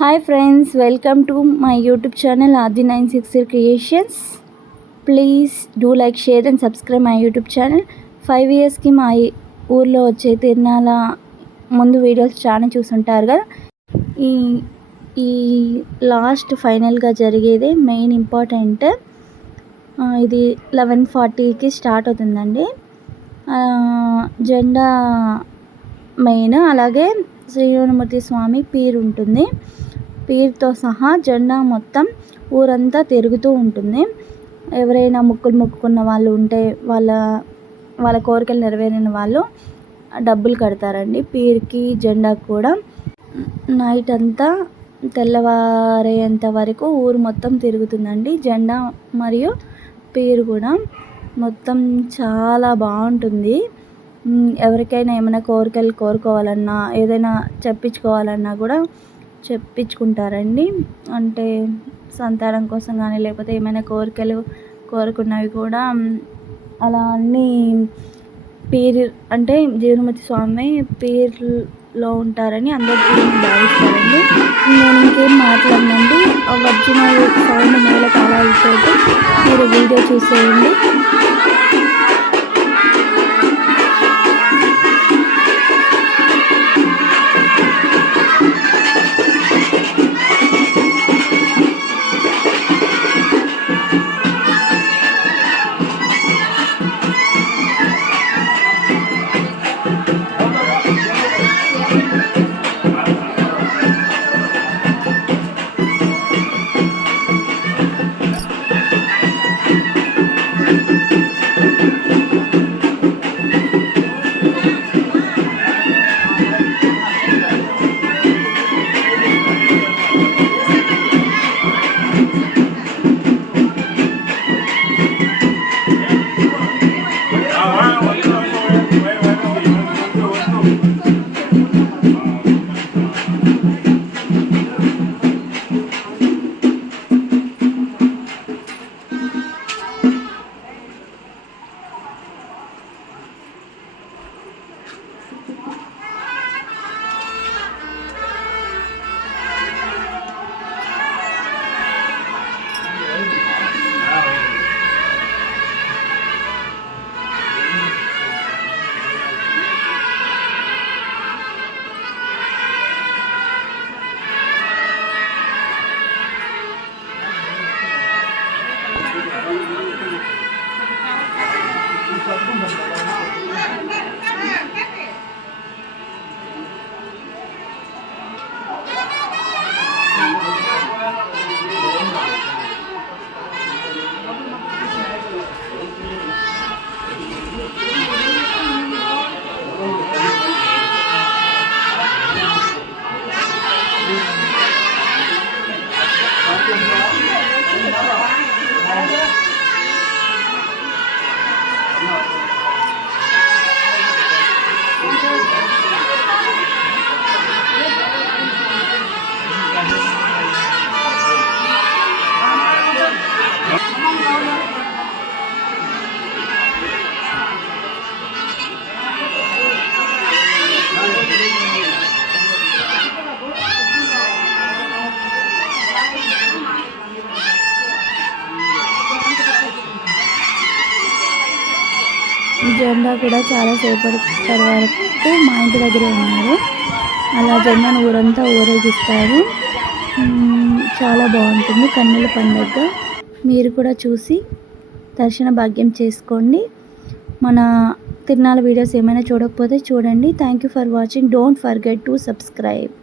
Hi friends, welcome to my YouTube channel Adi960 Creations. Please do like, share and subscribe my YouTube channel. 5 yearsకి మా ఊర్లో వచ్చే తిరునాళ్ళ ముందు videos చాలా చూసుంటారు కదా. ఈ ఈ లాస్ట్ ఫైనల్గా జరిగేదే మెయిన్ ఇంపార్టెంట్. ఇది 11:40కి స్టార్ట్ అవుతుందండి. జెండా మెయిన్, అలాగే శ్రీరామూర్తి స్వామి పీరు ఉంటుంది. పీరుతో సహా జెండా మొత్తం ఊరంతా తిరుగుతూ ఉంటుంది. ఎవరైనా మొక్కులు మొక్కుకున్న వాళ్ళు ఉంటే వాళ్ళ కోరికలు నెరవేరిన వాళ్ళు డబ్బులు కడతారండి పీరుకి, జెండాకు కూడా. నైట్ అంతా తెల్లవారేంత వరకు ఊరు మొత్తం తిరుగుతుందండి జెండా మరియు పీరు కూడా. మొత్తం చాలా బాగుంటుంది. ఎవరికైనా ఏమైనా కోరికలు కోరుకోవాలన్నా, ఏదైనా చెప్పించుకోవాలన్నా కూడా చెప్పించుకుంటారండి. అంటే సంతానం కోసం కానీ, లేకపోతే ఏమైనా కోరికలు కోరుకున్నవి కూడా అలా అన్నీ పీరు అంటే జీవన్మూర్తి స్వామి పీర్లో ఉంటారని అందరూ భావిస్తారండి. నేను ఇంకేం మాట్లాడనండి. ఒరిజినల్ సౌండ్ మేళ తాళాలతో మీరు వీడియో చూసేయండి. జెండా కూడా చాలాసేపటి వరకు మా ఇంటి దగ్గరే ఉన్నారు. అలా జెండాను ఊరంతా ఊరేగిస్తారు. చాలా బాగుంటుంది కన్నుల పండుగ. మీరు కూడా చూసి దర్శన భాగ్యం చేసుకోండి. మన తిరునాళ్ళ వీడియోస్ ఏమైనా చూడకపోతే చూడండి. Thank you for watching. Don't forget to subscribe.